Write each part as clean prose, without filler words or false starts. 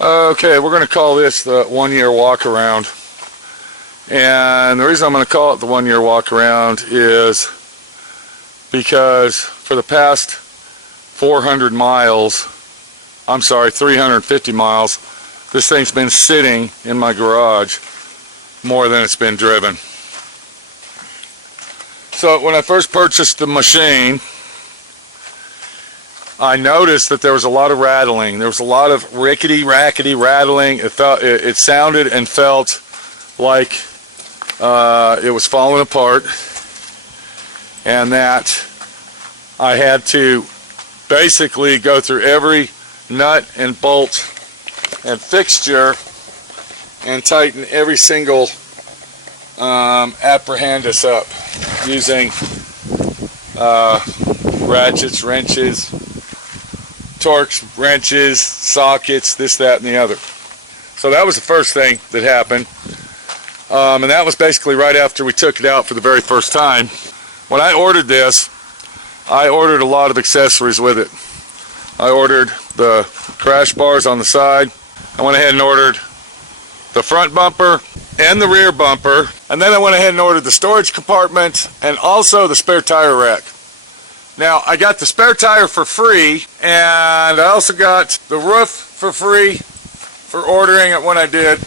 Okay, we're going to call this the 1 year walk around. And the reason I'm going to call it the 1 year walk around is because for the past 350 miles, this thing's been sitting in my garage more than it's been driven. So when I first purchased the machine, I noticed that there was a lot of rattling. There was a lot of rickety, rackety rattling. It sounded and felt like it was falling apart, and that I had to basically go through every nut and bolt and fixture and tighten every single apparatus up using ratchets, wrenches, torques, wrenches, sockets, this, that, and the other. So that was the first thing that happened, and that was basically right after we took it out for the very first time. When I ordered this, I ordered a lot of accessories with it. I ordered the crash bars on the side. I went ahead and ordered the front bumper and the rear bumper, and then I went ahead and ordered the storage compartment and also the spare tire rack. Now, I got the spare tire for free, and I also got the roof for free for ordering it when I did,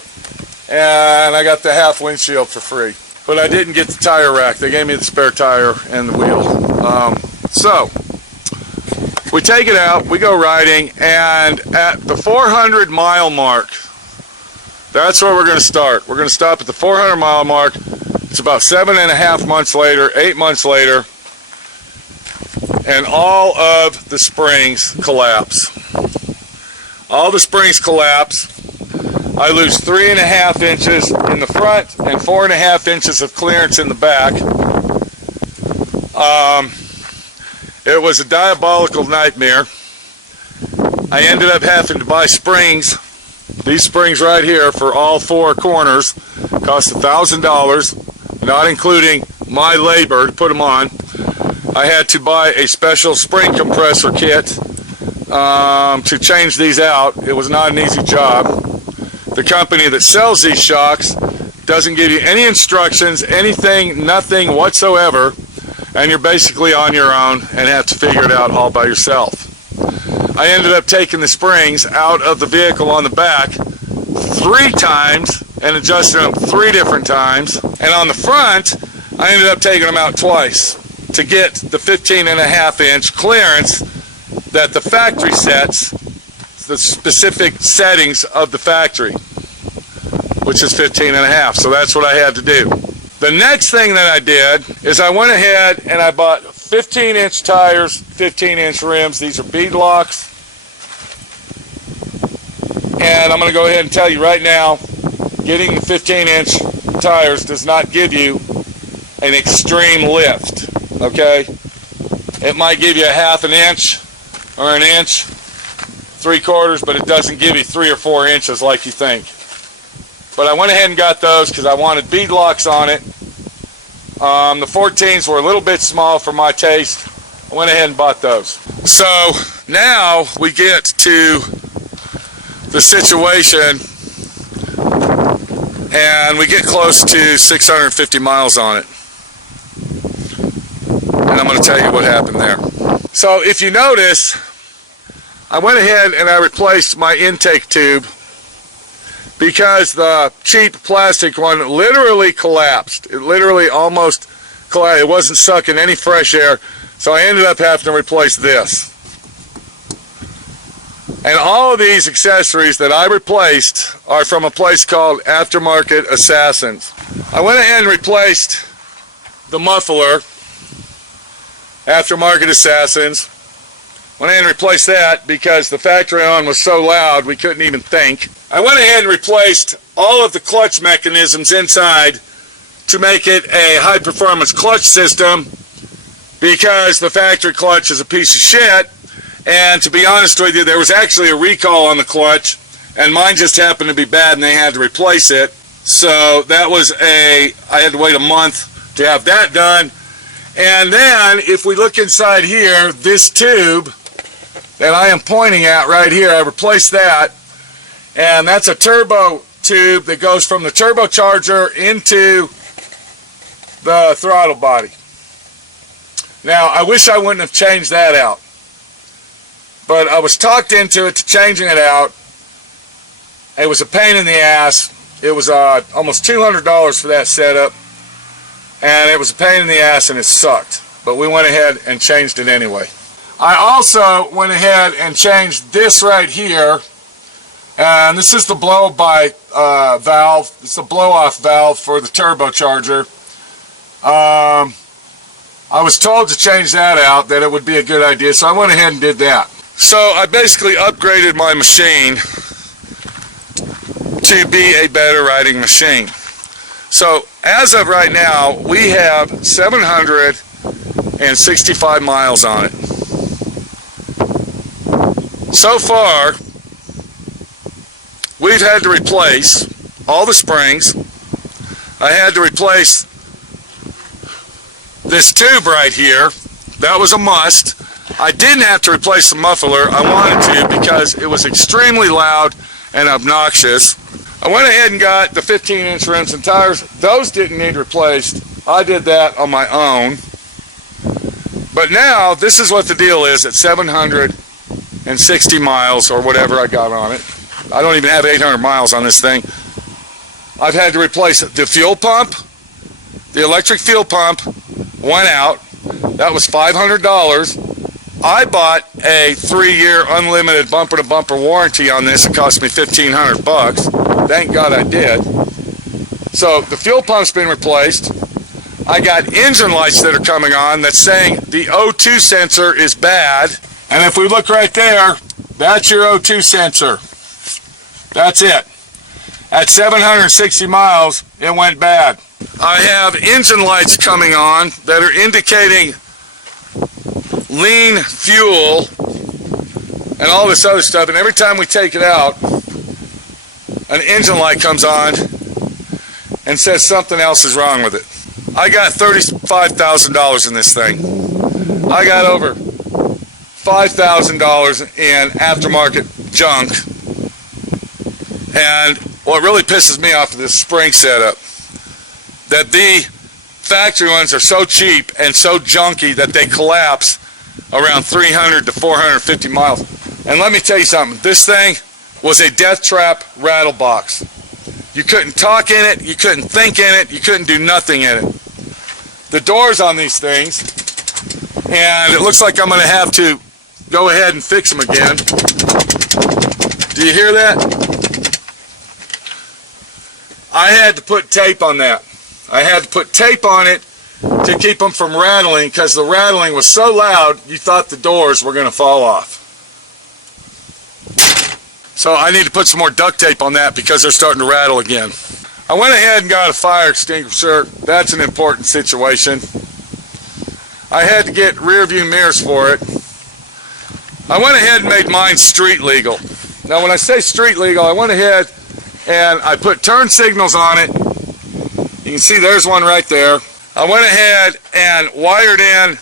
and I got the half windshield for free. But I didn't get the tire rack. They gave me the spare tire and the wheel. So, we take it out, we go riding, and at the 400 mile mark, that's where we're going to start. We're going to stop at the 400 mile mark. It's about 7.5 months later, 8 months later, and all of the springs collapse. All the springs collapse. I lose 3.5 inches in the front and 4.5 inches of clearance in the back. It was a diabolical nightmare. I ended up having to buy springs. These springs right here for all 4 corners cost $1,000, not including my labor to put them on. I had to buy a special spring compressor kit to change these out. It was not an easy job. The company that sells these shocks doesn't give you any instructions, anything, nothing whatsoever, and you're basically on your own and have to figure it out all by yourself. I ended up taking the springs out of the vehicle on the back 3 times and adjusting them 3 different times, and on the front I ended up taking them out twice to get the 15.5 inch clearance that the factory sets, the specific settings of the factory, which is 15.5. So that's what I had to do. The next thing that I did is I went ahead and I bought 15-inch tires, 15-inch rims. These are bead locks. And I'm going to go ahead and tell you right now, getting the 15-inch tires does not give you an extreme lift, okay? It might give you a 1/2 inch or 1 inch, 3/4, but it doesn't give you 3 or 4 inches like you think. But I went ahead and got those because I wanted bead locks on it. The 14s were a little bit small for my taste. I went ahead and bought those. So now we get to the situation, and we get close to 650 miles on it. And I'm going to tell you what happened there. So if you notice, I went ahead and I replaced my intake tube because the cheap plastic one literally collapsed. It literally almost collapsed. It wasn't sucking any fresh air, so I ended up having to replace this. And all of these accessories that I replaced are from a place called Aftermarket Assassins. I went ahead and replaced the muffler, Aftermarket Assassins. Went ahead and replaced that because the factory one was so loud we couldn't even think. I went ahead and replaced all of the clutch mechanisms inside to make it a high-performance clutch system because the factory clutch is a piece of shit. And to be honest with you, there was actually a recall on the clutch, and mine just happened to be bad and they had to replace it. So that was I had to wait a month to have that done. And then if we look inside here, this tube that I am pointing at right here, I replaced that. And that's a turbo tube that goes from the turbocharger into the throttle body. Now, I wish I wouldn't have changed that out, but I was talked into it to changing it out. It was a pain in the ass. It was almost $200 for that setup, and it was a pain in the ass, and it sucked. But we went ahead and changed it anyway. I also went ahead and changed this right here, and this is the blow-by valve. It's the blow-off valve for the turbocharger. I was told to change that out, that it would be a good idea, so I went ahead and did that. So I basically upgraded my machine to be a better riding machine. So as of right now, we have 765 miles on it. So far, we've had to replace all the springs. I had to replace this tube right here. That was a must. I didn't have to replace the muffler. I wanted to because it was extremely loud and obnoxious. I went ahead and got the 15-inch rims and tires. Those didn't need replaced. I did that on my own. But now, this is what the deal is at 760 miles or whatever I got on it. I don't even have 800 miles on this thing. I've had to replace the fuel pump. The electric fuel pump went out. That was $500. I bought a 3-year unlimited bumper-to-bumper warranty on this. It cost me $1,500. Thank God I did. So the fuel pump's been replaced. I got engine lights that are coming on that's saying the O2 sensor is bad. And if we look right there, that's your O2 sensor. That's it. At 760 miles, it went bad. I have engine lights coming on that are indicating lean fuel and all this other stuff, and every time we take it out, an engine light comes on and says something else is wrong with it. I got $35,000 in this thing. I got over $5,000 in aftermarket junk, and what really pisses me off is this spring setup, that the factory ones are so cheap and so junky that they collapse around 300 to 450 miles. And let me tell you something, this thing was a death trap rattle box. You couldn't talk in it, you couldn't think in it, you couldn't do nothing in it. The doors on these things, and it looks like I'm going to have to go ahead and fix them again. Do you hear that? I had to put tape on that. I had to put tape on it to keep them from rattling, because the rattling was so loud you thought the doors were going to fall off. So I need to put some more duct tape on that because they're starting to rattle again. I went ahead and got a fire extinguisher. That's an important situation. I had to get rear view mirrors for it. I went ahead and made mine street legal. Now when I say street legal, I went ahead and I put turn signals on it. You can see there's one right there. I went ahead and wired in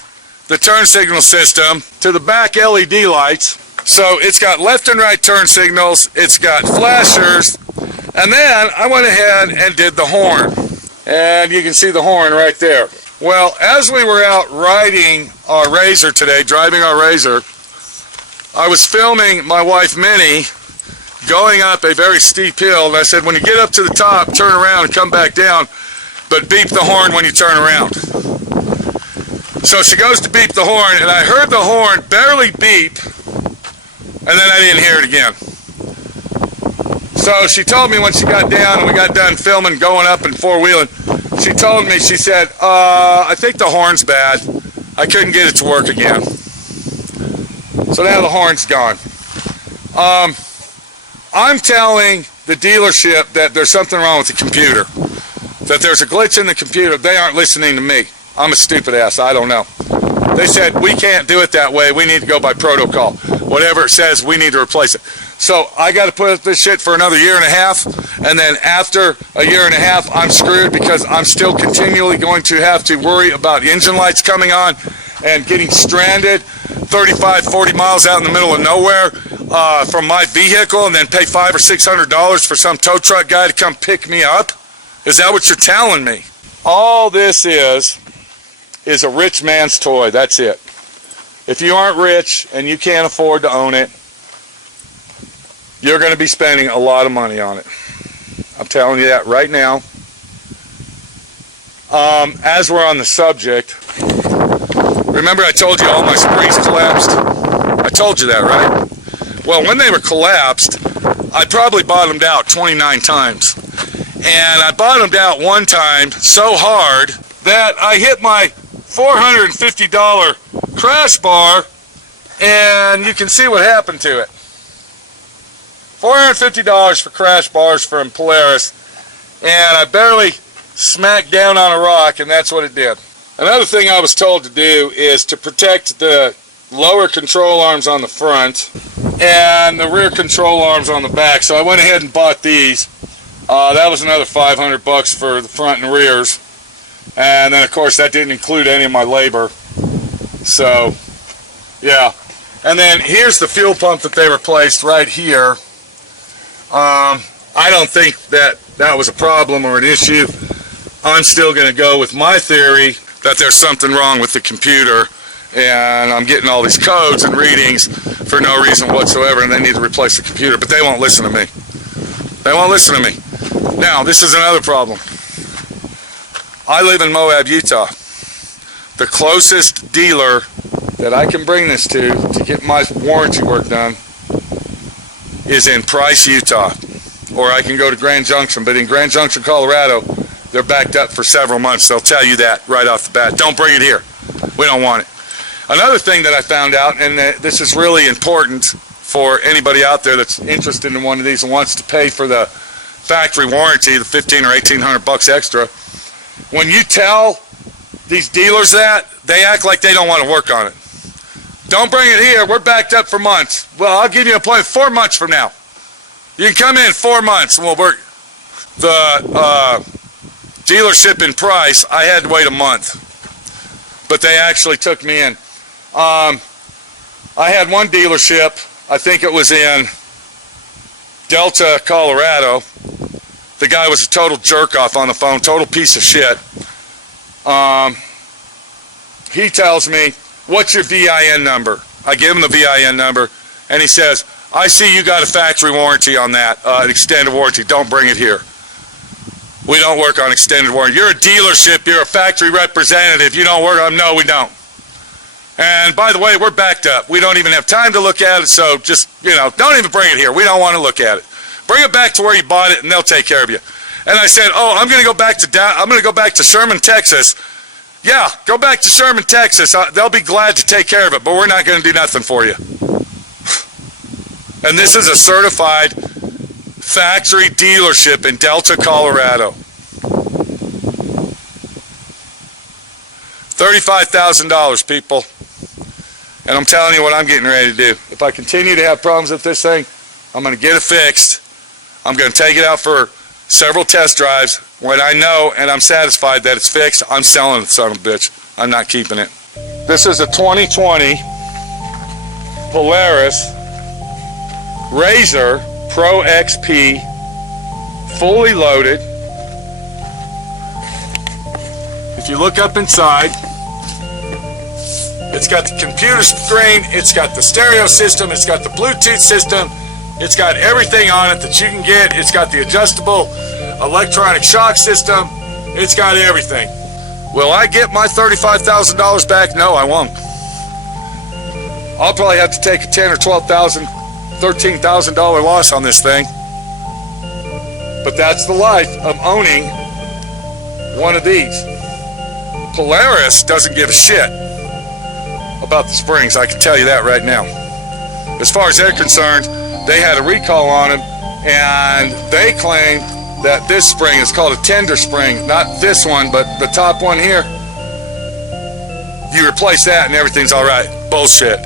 the turn signal system to the back LED lights. So it's got left and right turn signals, it's got flashers, and then I went ahead and did the horn. And you can see the horn right there. Well, as we were out riding our RZR today, driving our RZR, I was filming my wife Minnie going up a very steep hill, and I said, when you get up to the top, turn around and come back down, but beep the horn when you turn around. So she goes to beep the horn, and I heard the horn barely beep, and then I didn't hear it again. So she told me when she got down and we got done filming, going up and four-wheeling, she told me, she said, I think the horn's bad. I couldn't get it to work again. So now the horn's gone. I'm telling the dealership that there's something wrong with the computer, that there's a glitch in the computer. They aren't listening to me. I'm a stupid ass. I don't know. They said, we can't do it that way. We need to go by protocol. Whatever it says, we need to replace it. So I got to put up this shit for another year and a half, and then after a year and a half, I'm screwed because I'm still continually going to have to worry about engine lights coming on and getting stranded 35, 40 miles out in the middle of nowhere from my vehicle and then pay $500 or $600 for some tow truck guy to come pick me up? Is that what you're telling me? All this is a rich man's toy. That's it. If you aren't rich and you can't afford to own it, you're going to be spending a lot of money on it. I'm telling you that right now. As we're on the subject, remember I told you all my springs collapsed? I told you that, right? Well, when they were collapsed, I probably bottomed out 29 times. And I bottomed out one time so hard that I hit my $450 crash bar, and you can see what happened to it. $450 for crash bars from Polaris, and I barely smacked down on a rock, and that's what it did. Another thing I was told to do is to protect the lower control arms on the front and the rear control arms on the back, so I went ahead and bought these. That was another $500 for the front and rears, and then of course that didn't include any of my labor. So yeah, and then here's the fuel pump that they replaced right here. I don't think that was a problem or an issue. I'm still going to go with my theory that there's something wrong with the computer, and I'm getting all these codes and readings for no reason whatsoever, and they need to replace the computer, but they won't listen to me. They won't listen to me. Now, this is another problem. I live in Moab, Utah. The closest dealer that I can bring this to get my warranty work done is in Price, Utah. Or I can go to Grand Junction, but in Grand Junction, Colorado, they're backed up for several months. They'll tell you that right off the bat. Don't bring it here. We don't want it. Another thing that I found out, and this is really important for anybody out there that's interested in one of these and wants to pay for the factory warranty, the $1,500 or $1,800 extra, when you tell these dealers that, they act like they don't want to work on it. Don't bring it here. We're backed up for months. Well, I'll give you an appointment 4 months from now. You can come in 4 months and we'll work. The dealership in Price, I had to wait a month, but they actually took me in. I had one dealership, I think it was in Delta, Colorado. The guy was a total jerk-off on the phone, total piece of shit. He tells me, what's your VIN number? I give him the VIN number, and he says, I see you got a factory warranty on that, an extended warranty. Don't bring it here. We don't work on extended warranty. You're a dealership. You're a factory representative. You don't work on them. No, we don't. And by the way, we're backed up. We don't even have time to look at it, so just, don't even bring it here. We don't want to look at it. Bring it back to where you bought it, and they'll take care of you. And I said, oh, I'm going to go back to Sherman, Texas. Yeah, go back to Sherman, Texas. They'll be glad to take care of it, but we're not going to do nothing for you. And this is a certified factory dealership in Delta, Colorado. $35,000, people. And I'm telling you what I'm getting ready to do. If I continue to have problems with this thing, I'm going to get it fixed. I'm going to take it out for several test drives. When I know and I'm satisfied that it's fixed, I'm selling it, son of a bitch. I'm not keeping it. This is a 2020 Polaris RZR Pro XP, fully loaded. If you look up inside, it's got the computer screen, it's got the stereo system, it's got the Bluetooth system, it's got everything on it that you can get. It's got the adjustable electronic shock system, it's got everything. Will I get my $35,000 back? No, I won't. I'll probably have to take a $10,000 or $12,000, $13,000 loss on this thing. But that's the life of owning one of these. Polaris doesn't give a shit about the springs, I can tell you that right now. As far as they're concerned, they had a recall on them, and they claim that this spring is called a tender spring. Not this one, but the top one here. You replace that and everything's all right. Bullshit.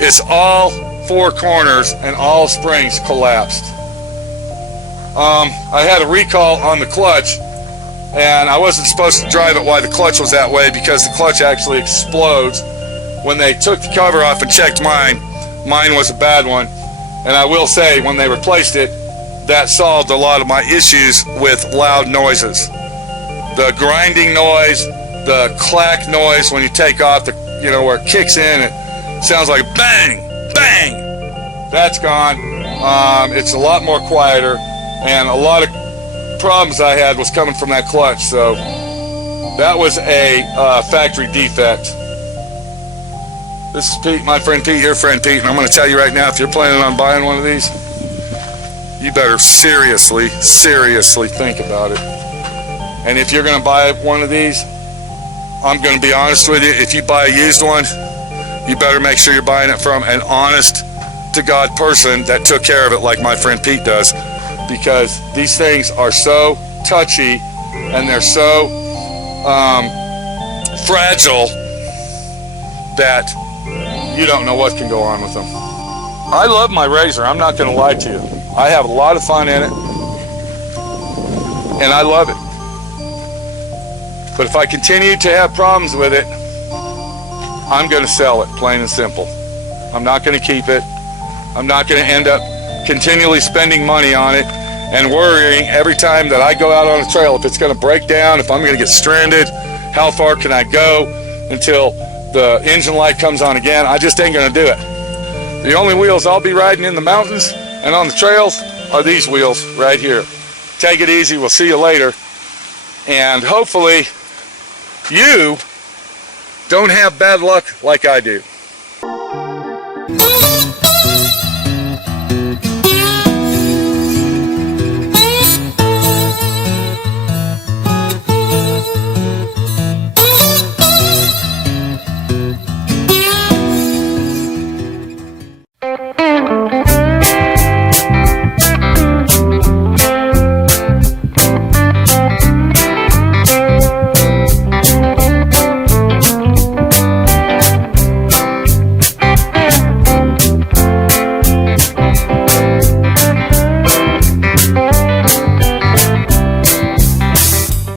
It's all 4 corners and all springs collapsed. I had a recall on the clutch, and I wasn't supposed to drive it while the clutch was that way because the clutch actually explodes. When they took the cover off and checked mine, mine was a bad one. And I will say, when they replaced it, that solved a lot of my issues with loud noises. The grinding noise, the clack noise when you take off, where it kicks in, it sounds like bang, bang. That's gone. It's a lot more quieter, and a lot of problems I had was coming from that clutch. So that was a factory defect. This is Pete, my friend Pete, your friend Pete, and I'm going to tell you right now, if you're planning on buying one of these, you better seriously think about it. And if you're going to buy one of these, I'm going to be honest with you, if you buy a used one, you better make sure you're buying it from an honest to God person that took care of it like my friend Pete does, because these things are so touchy and they're so fragile that you don't know what can go on with them. I love my RZR, I'm not going to lie to you. I have a lot of fun in it, and I love it. But if I continue to have problems with it, I'm going to sell it, plain and simple. I'm not going to keep it. I'm not going to end up continually spending money on it and worrying every time that I go out on a trail if it's going to break down, if I'm going to get stranded, how far can I go until the engine light comes on again. I just ain't going to do it. The only wheels I'll be riding in the mountains and on the trails are these wheels right here. Take it easy. We'll see you later. And hopefully you don't have bad luck like I do.